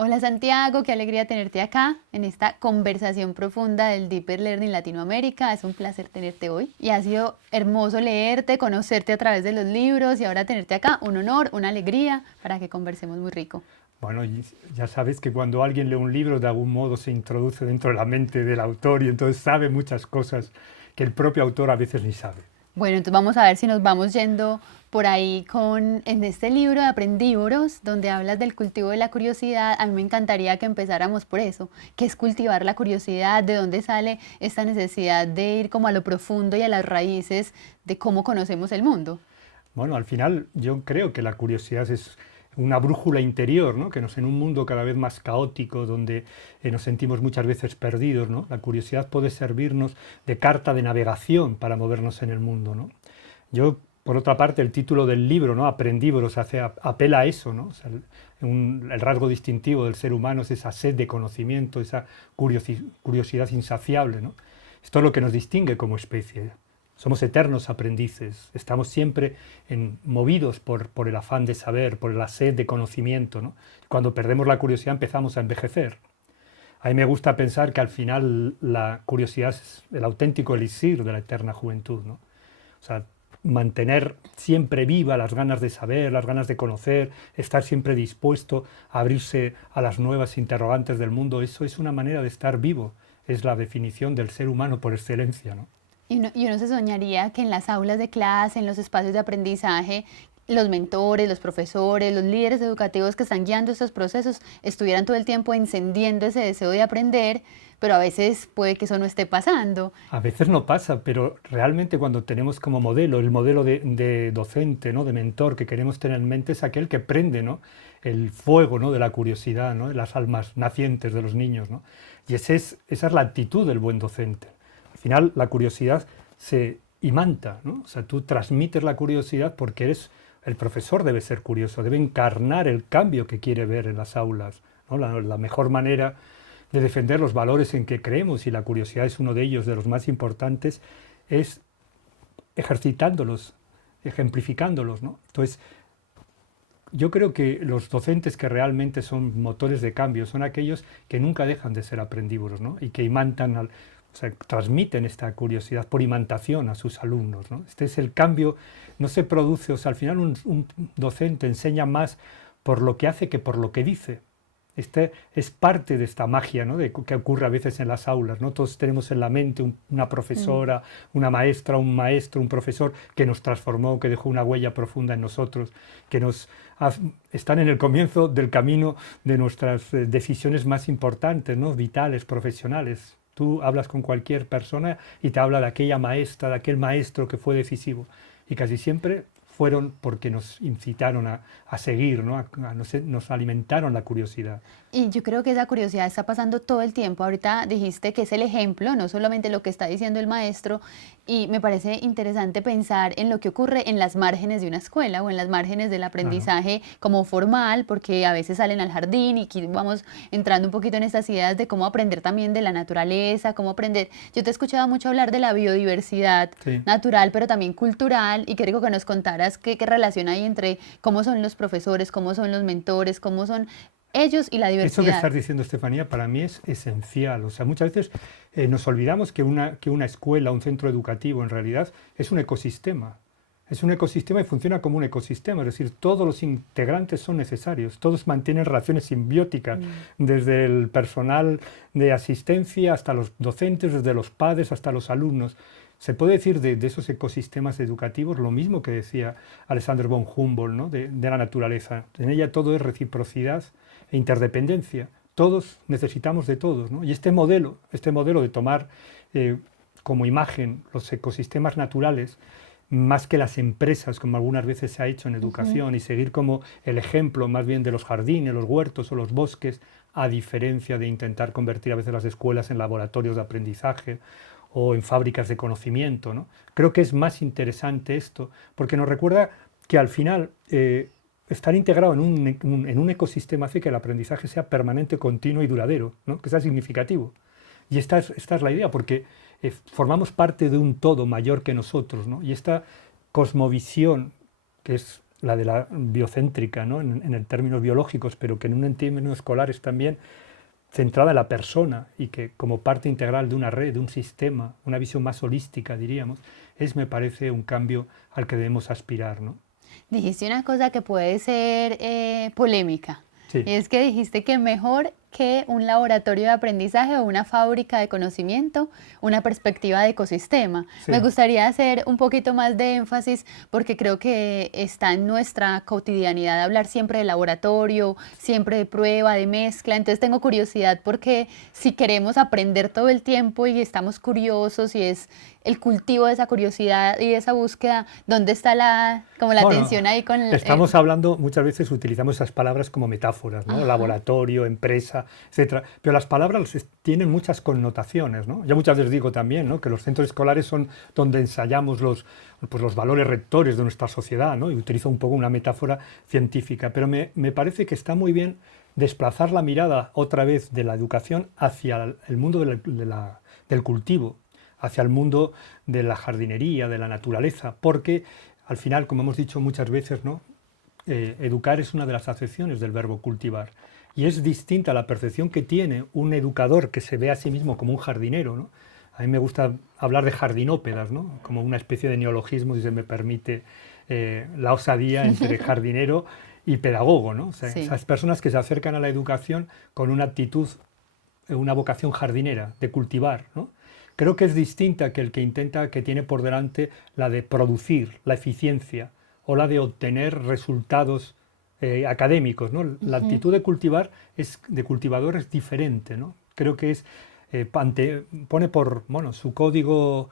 Hola Santiago, qué alegría tenerte acá en esta conversación profunda del Deeper Learning Latinoamérica. Es un placer tenerte hoy y ha sido hermoso leerte, conocerte a través de los libros y ahora tenerte acá, un honor, una alegría para que conversemos muy rico. Bueno, y ya sabes que cuando alguien lee un libro de algún modo se introduce dentro de la mente del autor y entonces sabe muchas cosas que el propio autor a veces ni sabe. Bueno, entonces vamos a ver si nos vamos yendo por ahí en este libro de Aprendívoros, donde hablas del cultivo de la curiosidad. A mí me encantaría que empezáramos por eso. ¿Qué es cultivar la curiosidad? ¿De dónde sale esta necesidad de ir como a lo profundo y a las raíces de cómo conocemos el mundo? Bueno, al final yo creo que la curiosidad es una brújula interior, ¿no? Que nos en un mundo cada vez más caótico, donde nos sentimos muchas veces perdidos, ¿no? La curiosidad puede servirnos de carta de navegación para movernos en el mundo, ¿no? Yo, por otra parte, el título del libro, ¿no? Aprendívoros, apela a eso, ¿no? O sea, el rasgo distintivo del ser humano es esa sed de conocimiento, esa curiosidad insaciable, ¿no? Esto es lo que nos distingue como especie. Somos eternos aprendices, estamos siempre movidos por el afán de saber, por la sed de conocimiento, ¿no? Cuando perdemos la curiosidad empezamos a envejecer. A mí me gusta pensar que al final la curiosidad es el auténtico elixir de la eterna juventud, ¿no? O sea, mantener siempre viva las ganas de saber, las ganas de conocer, estar siempre dispuesto a abrirse a las nuevas interrogantes del mundo, eso es una manera de estar vivo, es la definición del ser humano por excelencia, ¿no? Y uno se soñaría que en las aulas de clase, en los espacios de aprendizaje, los mentores, los profesores, los líderes educativos que están guiando estos procesos estuvieran todo el tiempo encendiendo ese deseo de aprender, pero a veces puede que eso no esté pasando. A veces no pasa, pero realmente cuando tenemos como modelo, el modelo de docente, ¿no? De mentor que queremos tener en mente es aquel que prende, ¿no? El fuego, ¿no? De la curiosidad, ¿no? De las almas nacientes de los niños, ¿no? Y esa es la actitud del buen docente. Al final la curiosidad se imanta, ¿no? O sea, tú transmites la curiosidad porque el profesor debe ser curioso, debe encarnar el cambio que quiere ver en las aulas, ¿no? La mejor manera de defender los valores en que creemos, y la curiosidad es uno de ellos, de los más importantes, es ejercitándolos, ejemplificándolos, ¿no? Entonces, yo creo que los docentes que realmente son motores de cambio son aquellos que nunca dejan de ser aprendívoros, ¿no? Y que o sea, transmiten esta curiosidad por imantación a sus alumnos, ¿no? Este es el cambio, no se produce, o sea, al final un docente enseña más por lo que hace que por lo que dice. Este es parte de esta magia, ¿no? Que ocurre a veces en las aulas, ¿no? Todos tenemos en la mente una Mm. profesora, una maestra, un maestro, un profesor que nos transformó, que dejó una huella profunda en nosotros, que están en el comienzo del camino de nuestras decisiones más importantes, ¿no? Vitales, profesionales. Tú hablas con cualquier persona y te habla de aquella maestra, de aquel maestro que fue decisivo. Y casi siempre fueron porque nos incitaron a seguir, ¿no? Nos alimentaron la curiosidad. Y yo creo que esa curiosidad está pasando todo el tiempo. Ahorita dijiste que es el ejemplo, no solamente lo que está diciendo el maestro, y me parece interesante pensar en lo que ocurre en las márgenes de una escuela o en las márgenes del Claro. aprendizaje como formal, porque a veces salen al jardín y aquí vamos entrando un poquito en estas ideas de cómo aprender también de la naturaleza, cómo aprender. Yo te he escuchado mucho hablar de la biodiversidad Sí. natural, pero también cultural, y quería que nos contaras qué relación hay entre cómo son los profesores, cómo son los mentores, cómo son ellos y la Eso que diversidad. estás diciendo, Estefanía, para mí es esencial. O sea, muchas veces nos olvidamos que una escuela, un centro educativo, en realidad es un ecosistema. Es un ecosistema y funciona como un ecosistema, es decir, todos los integrantes son necesarios, todos mantienen relaciones simbióticas, Mm. desde el personal de asistencia hasta los docentes, desde los padres hasta los alumnos. Se puede decir de esos ecosistemas educativos lo mismo que decía Alexander von Humboldt, ¿no? De la naturaleza. En ella todo es reciprocidad e interdependencia. Todos necesitamos de todos, ¿no? Y este modelo de tomar como imagen los ecosistemas naturales, más que las empresas, como algunas veces se ha hecho en Ujú. educación, y seguir como el ejemplo más bien de los jardines, los huertos o los bosques, a diferencia de intentar convertir a veces las escuelas en laboratorios de aprendizaje o en fábricas de conocimiento, ¿no? Creo que es más interesante esto, porque nos recuerda que al final estar integrado en un ecosistema hace que el aprendizaje sea permanente, continuo y duradero, ¿no? Que sea significativo. Y esta es la idea, porque formamos parte de un todo mayor que nosotros, ¿no? Y esta cosmovisión, que es la de la biocéntrica, ¿no? En términos biológicos, pero que en términos escolares también, centrada en la persona y que como parte integral de una red, de un sistema, una visión más holística, diríamos, me parece un cambio al que debemos aspirar, ¿no? Dijiste una cosa que puede ser polémica, Sí, y es que dijiste que mejor que un laboratorio de aprendizaje o una fábrica de conocimiento, una perspectiva de ecosistema. Me sí. gustaría hacer un poquito más de énfasis porque creo que está en nuestra cotidianidad hablar siempre de laboratorio, siempre de prueba, de mezcla. Entonces tengo curiosidad porque si queremos aprender todo el tiempo y estamos curiosos y es el cultivo de esa curiosidad y de esa búsqueda, ¿dónde está como la Bueno, tensión ahí con estamos hablando, muchas veces utilizamos esas palabras como metáforas, ¿no? Ajá. Laboratorio, empresa, etcétera. Pero las palabras tienen muchas connotaciones, ¿no? Yo muchas veces digo también, ¿no? Que los centros escolares son donde ensayamos pues los valores rectores de nuestra sociedad, ¿no? Y utilizo un poco una metáfora científica. Pero me parece que está muy bien desplazar la mirada otra vez de la educación hacia el mundo del cultivo, hacia el mundo de la jardinería, de la naturaleza, porque al final, como hemos dicho muchas veces, ¿no? Educar es una de las acepciones del verbo cultivar y es distinta a la percepción que tiene un educador que se ve a sí mismo como un jardinero, ¿no? A mí me gusta hablar de jardinópedas, ¿no? Como una especie de neologismo, si se me permite la osadía entre jardinero y pedagogo, ¿no? O sea, Sí. esas personas que se acercan a la educación con una actitud, una vocación jardinera, de cultivar, ¿no? Creo que es distinta que el que intenta, que tiene por delante la de producir, la eficiencia, o la de obtener resultados académicos, ¿no? La Ujú. actitud de cultivar de cultivador es diferente, ¿no? Creo que pone por, bueno, su código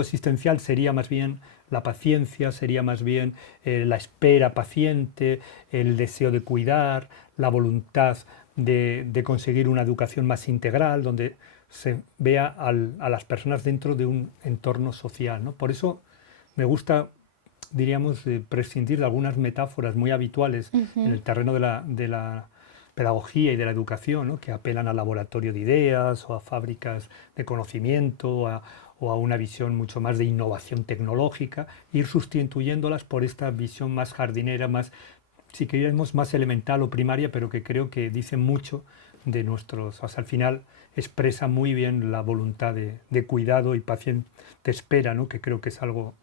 existencial sería más bien la paciencia, sería más bien la espera paciente, el deseo de cuidar, la voluntad de conseguir una educación más integral, donde se vea a las personas dentro de un entorno social, ¿no? Por eso me gusta, diríamos, prescindir de algunas metáforas muy habituales en Ujú. el terreno de la pedagogía y de la educación, ¿no? Que apelan al laboratorio de ideas o a fábricas de conocimiento o a una visión mucho más de innovación tecnológica, ir sustituyéndolas por esta visión más jardinera, más, si queremos, más elemental o primaria, pero que creo que dice mucho de nuestros, o sea, al final expresa muy bien la voluntad de cuidado y paciente espera, ¿no? Que creo que es algo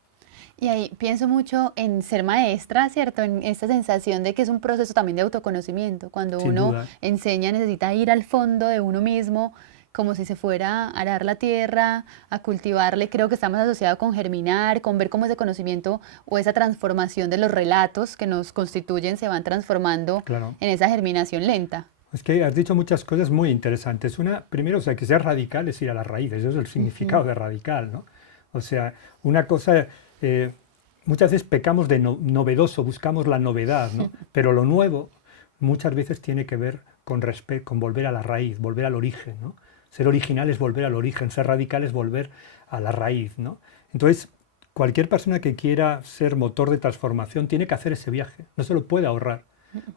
Y ahí pienso mucho en ser maestra, ¿cierto? En esta sensación de que es un proceso también de autoconocimiento. Cuando sin uno duda. enseña, necesita ir al fondo de uno mismo, como si se fuera a arar la tierra, a cultivarle. Creo que está más asociado con germinar, con ver cómo ese conocimiento o esa transformación de los relatos que nos constituyen se van transformando Claro. en esa germinación lenta. Es que has dicho muchas cosas muy interesantes. Una, primero, o sea, que ser radical es ir a las raíces, eso es el significado Ujú. de radical, ¿no? O sea, una cosa, muchas veces pecamos de novedoso, buscamos la novedad, ¿no? Pero lo nuevo muchas veces tiene que ver con volver a la raíz, volver al origen, ¿no? Ser original es volver al origen, ser radical es volver a la raíz, ¿no? Entonces, cualquier persona que quiera ser motor de transformación tiene que hacer ese viaje, no se lo puede ahorrar.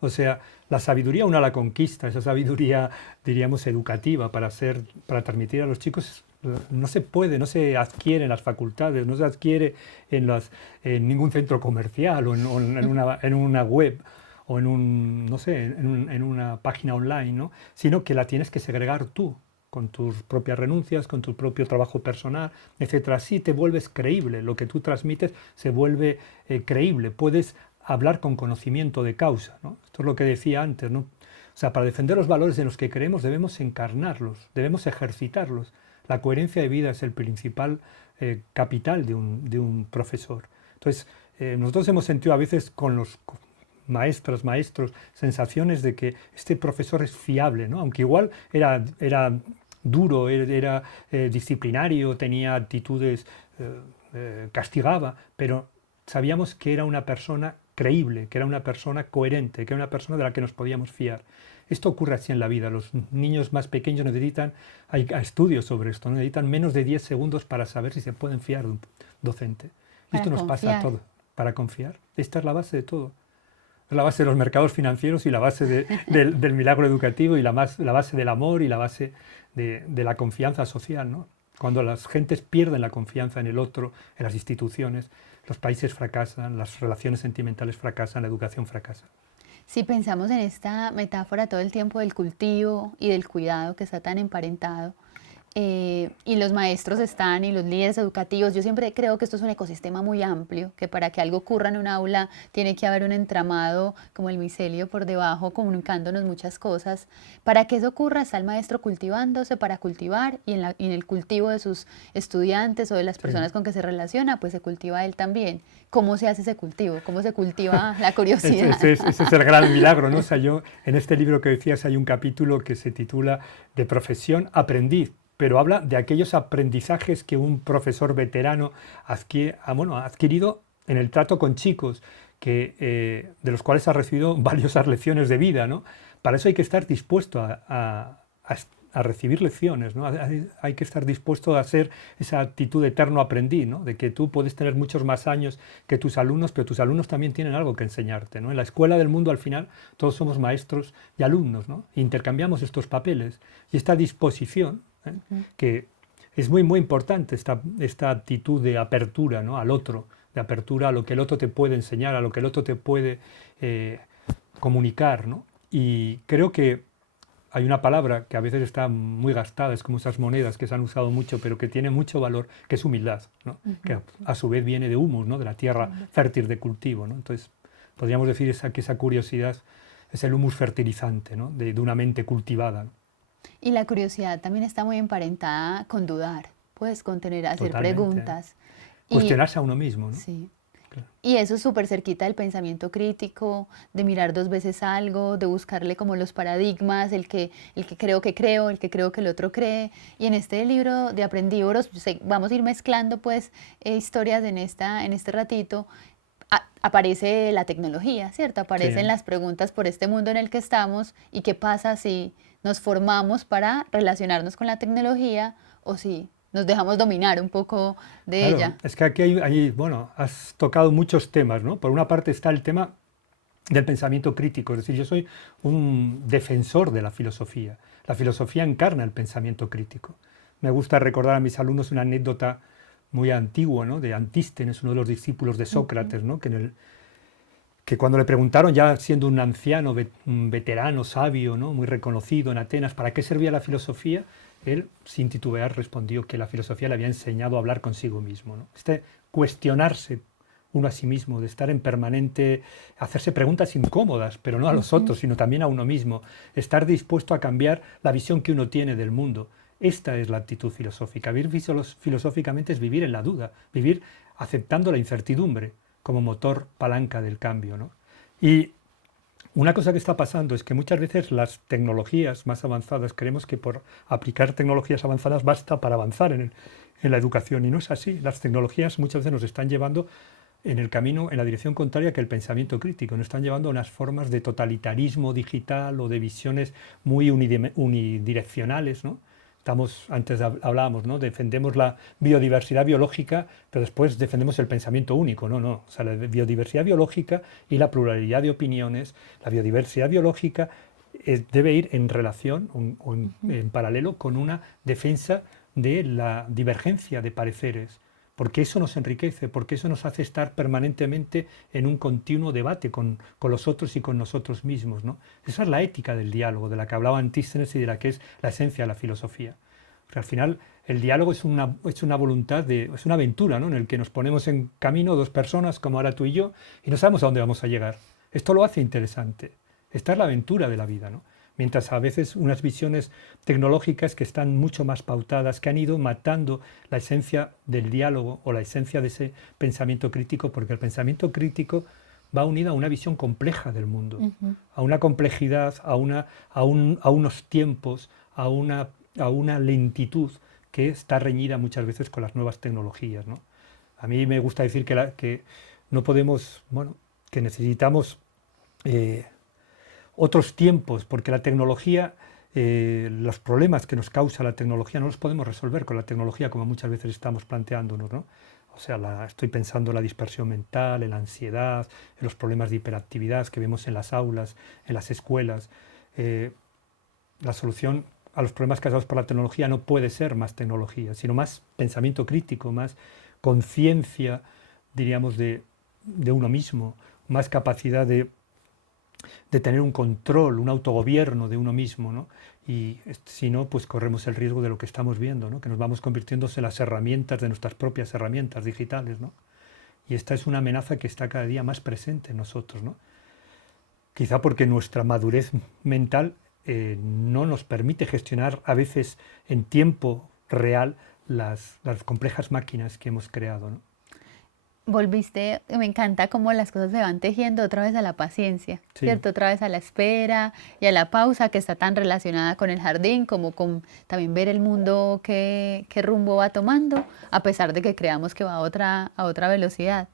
O sea, la sabiduría una la conquista, esa sabiduría, diríamos, educativa para transmitir a los chicos, no se puede, no se adquiere en las facultades, no se adquiere en ningún centro comercial o en una web o no sé, en una página online, ¿no? Sino que la tienes que segregar tú, con tus propias renuncias, con tu propio trabajo personal, etcétera. Así te vuelves creíble, lo que tú transmites se vuelve creíble, puedes hablar con conocimiento de causa, ¿no? Esto es lo que decía antes, ¿no? O sea, para defender los valores en los que creemos debemos encarnarlos, debemos ejercitarlos. La coherencia de vida es el principal capital de un profesor. Entonces, nosotros hemos sentido a veces con los maestras, maestros, sensaciones de que este profesor es fiable, ¿no? Aunque igual era duro, era disciplinario, tenía actitudes, castigaba, pero sabíamos que era una persona creíble, que era una persona coherente, que era una persona de la que nos podíamos fiar. Esto ocurre así en la vida. Los niños más pequeños necesitan, hay estudios sobre esto, necesitan menos de 10 segundos para saber si se pueden fiar de un docente. Y Para esto nos pasa a confiar. todos. Para confiar. Esta es la base de todo. Es la base de los mercados financieros y la base del milagro educativo y la base del amor y la base de la confianza social, ¿no? Cuando las gentes pierden la confianza en el otro, en las instituciones, los países fracasan, las relaciones sentimentales fracasan, la educación fracasa. Si pensamos en esta metáfora todo el tiempo del cultivo y del cuidado que está tan emparentado, y los maestros están y los líderes educativos, yo siempre creo que esto es un ecosistema muy amplio, que para que algo ocurra en un aula tiene que haber un entramado como el micelio por debajo, comunicándonos muchas cosas. Para que eso ocurra está el maestro cultivándose para cultivar y en el cultivo de sus estudiantes o de las Sí. personas con que se relaciona, pues se cultiva él también. ¿Cómo se hace ese cultivo? ¿Cómo se cultiva la curiosidad? Ese es el gran milagro, ¿no? O sea, yo, en este libro que decías hay un capítulo que se titula De profesión aprendiz, pero habla de aquellos aprendizajes que un profesor veterano ha adquirido en el trato con chicos, de los cuales ha recibido valiosas lecciones de vida, ¿no? Para eso hay que estar dispuesto a recibir lecciones, ¿no? Hay que estar dispuesto a ser esa actitud de eterno aprendiz, ¿no? De que tú puedes tener muchos más años que tus alumnos, pero tus alumnos también tienen algo que enseñarte, ¿no? En la escuela del mundo, al final, todos somos maestros y alumnos, ¿no? Intercambiamos estos papeles y esta disposición, ¿eh? Que es muy, muy importante, esta actitud de apertura, ¿no? Al otro, de apertura a lo que el otro te puede enseñar, a lo que el otro te puede comunicar, ¿no? Y creo que hay una palabra que a veces está muy gastada, es como esas monedas que se han usado mucho, pero que tiene mucho valor, que es humildad, ¿no? Que a su vez viene de humus, ¿no? De la tierra fértil de cultivo, ¿no? Entonces, podríamos decir que esa curiosidad es el humus fertilizante, ¿no? De una mente cultivada, ¿no? Y la curiosidad también está muy emparentada con dudar, pues con tener, hacer Totalmente, ¿eh? preguntas. Y Cuestionarse a uno mismo, ¿no? sí, Claro. y eso es súper cerquita del pensamiento crítico, de mirar dos veces algo, de buscarle como los paradigmas, el que creo, el que creo que el otro cree. Y en este libro de Aprendívoros, vamos a ir mezclando pues historias en este ratito. Aparece la tecnología, ¿cierto? Sí, Aparecen las preguntas por este mundo en el que estamos y qué pasa si nos formamos para relacionarnos con la tecnología o si nos dejamos dominar un poco de claro, ella. es que aquí bueno, has tocado muchos temas, ¿no? Por una parte está el tema del pensamiento crítico, es decir, yo soy un defensor de la filosofía. La filosofía encarna el pensamiento crítico. Me gusta recordar a mis alumnos una anécdota muy antigua, ¿no? De Antístenes, uno de los discípulos de Sócrates, ¿no? Que cuando le preguntaron, ya siendo un anciano, un veterano, sabio, ¿no? Muy reconocido en Atenas, ¿para qué servía la filosofía? Él, sin titubear, respondió que la filosofía le había enseñado a hablar consigo mismo, ¿no? Cuestionarse uno a sí mismo, de estar en permanente, hacerse preguntas incómodas, pero no a los otros, sino también a uno mismo, estar dispuesto a cambiar la visión que uno tiene del mundo. Esta es la actitud filosófica. Vivir filosóficamente es vivir en la duda, vivir aceptando la incertidumbre como motor palanca del cambio, ¿no? Y una cosa que está pasando es que muchas veces las tecnologías más avanzadas, creemos que por aplicar tecnologías avanzadas basta para avanzar en la educación, y no es así. Las tecnologías muchas veces nos están llevando en el camino, en la dirección contraria que el pensamiento crítico, nos están llevando a unas formas de totalitarismo digital o de visiones muy unidireccionales, ¿no? Antes hablábamos, ¿no? Defendemos la biodiversidad biológica, pero después defendemos el pensamiento único. No, no. O sea, la biodiversidad biológica y la pluralidad de opiniones, la biodiversidad biológica debe ir en relación en paralelo con una defensa de la divergencia de pareceres, porque eso nos enriquece, porque eso nos hace estar permanentemente en un continuo debate con los otros y con nosotros mismos, ¿no? Esa es la ética del diálogo, de la que hablaba Antístenes y de la que es la esencia de la filosofía. Porque al final el diálogo es una voluntad, es una aventura, ¿no? En el que nos ponemos en camino dos personas, como ahora tú y yo, y no sabemos a dónde vamos a llegar. Esto lo hace interesante. Esta es la aventura de la vida, ¿no? Mientras a veces unas visiones tecnológicas que están mucho más pautadas, que han ido matando la esencia del diálogo o la esencia de ese pensamiento crítico, porque el pensamiento crítico va unido a una visión compleja del mundo, a una complejidad, a unos tiempos, a una lentitud que está reñida muchas veces con las nuevas tecnologías, ¿no? A mí me gusta decir que no podemos, bueno, que necesitamos otros tiempos, porque la tecnología, los problemas que nos causa la tecnología no los podemos resolver con la tecnología como muchas veces estamos planteándonos, ¿no? O sea, estoy pensando en la dispersión mental, en la ansiedad, en los problemas de hiperactividad que vemos en las aulas, en las escuelas. La solución a los problemas causados por la tecnología no puede ser más tecnología, sino más pensamiento crítico, más conciencia, diríamos, de uno mismo, más capacidad de tener un control, un autogobierno de uno mismo, ¿no? Y si no, pues corremos el riesgo de lo que estamos viendo, ¿no? Que nos vamos convirtiéndose en las herramientas de nuestras propias herramientas digitales, ¿no? Y esta es una amenaza que está cada día más presente en nosotros, ¿no? Quizá porque nuestra madurez mental no nos permite gestionar a veces en tiempo real las complejas máquinas que hemos creado, ¿no? Volviste, me encanta cómo las cosas se van tejiendo otra vez a la paciencia, Sí, ¿cierto? Otra vez a la espera y a la pausa que está tan relacionada con el jardín como con también ver el mundo qué rumbo va tomando, a pesar de que creamos que va a otra velocidad.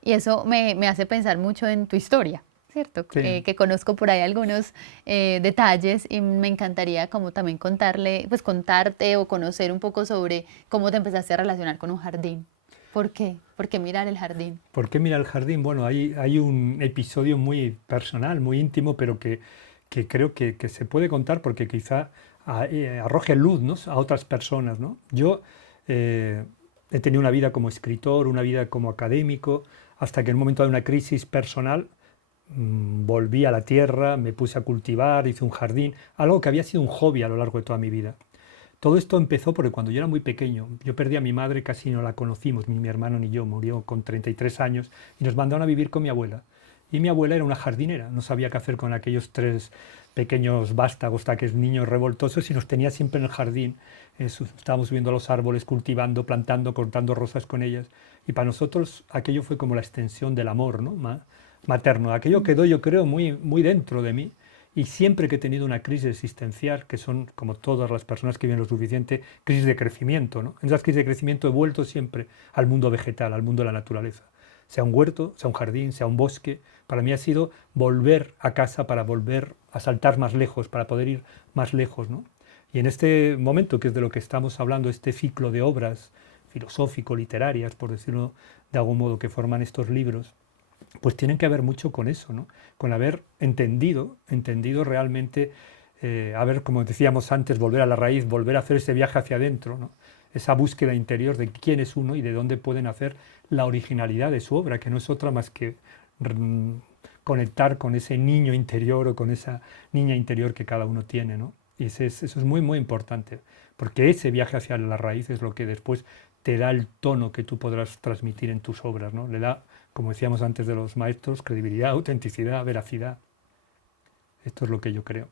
Y eso me hace pensar mucho en tu historia, ¿cierto? sí. Que conozco por ahí algunos detalles y me encantaría como también pues contarte o conocer un poco sobre cómo te empezaste a relacionar con un jardín. ¿Por qué? ¿Por qué mirar el jardín? ¿Por qué mira el jardín? Bueno, hay un episodio muy personal, muy íntimo, pero que creo que se puede contar porque quizá arroje luz, ¿no? A otras personas, ¿no? Yo he tenido una vida como escritor, una vida como académico, hasta que en un momento de una crisis personal volví a la tierra, me puse a cultivar, hice un jardín, algo que había sido un hobby a lo largo de toda mi vida. Todo esto empezó porque cuando yo era muy pequeño, yo perdí a mi madre, casi no la conocimos, ni mi hermano ni yo, murió con 33 años y nos mandaron a vivir con mi abuela. Y mi abuela era una jardinera, no sabía qué hacer con aquellos tres pequeños vástagos, taques, niños revoltosos y nos tenía siempre en el jardín. Estábamos viendo los árboles, cultivando, plantando, cortando rosas con ellas. Y para nosotros aquello fue como la extensión del amor, ¿no? Materno. Aquello quedó, yo creo, muy, muy dentro de mí. Y siempre que he tenido una crisis existencial, que son, como todas las personas que viven lo suficiente, crisis de crecimiento, ¿no? En esas crisis de crecimiento he vuelto siempre al mundo vegetal, al mundo de la naturaleza. Sea un huerto, sea un jardín, sea un bosque. Para mí ha sido volver a casa para volver a saltar más lejos, para poder ir más lejos, ¿no? Y en este momento, que es de lo que estamos hablando, este ciclo de obras filosófico-literarias, por decirlo de algún modo, que forman estos libros, pues tienen que ver mucho con eso, ¿no? Con haber entendido realmente, haber, como decíamos antes, volver a la raíz, volver a hacer ese viaje hacia adentro, ¿no? Esa búsqueda interior de quién es uno y de dónde pueden hacer la originalidad de su obra, que no es otra más que mm, conectar con ese niño interior o con esa niña interior que cada uno tiene, ¿no? Y eso es muy, muy importante, porque ese viaje hacia la raíz es lo que después te da el tono que tú podrás transmitir en tus obras, ¿no? Le da, como decíamos antes de los maestros, credibilidad, autenticidad, veracidad. Esto es lo que yo creo.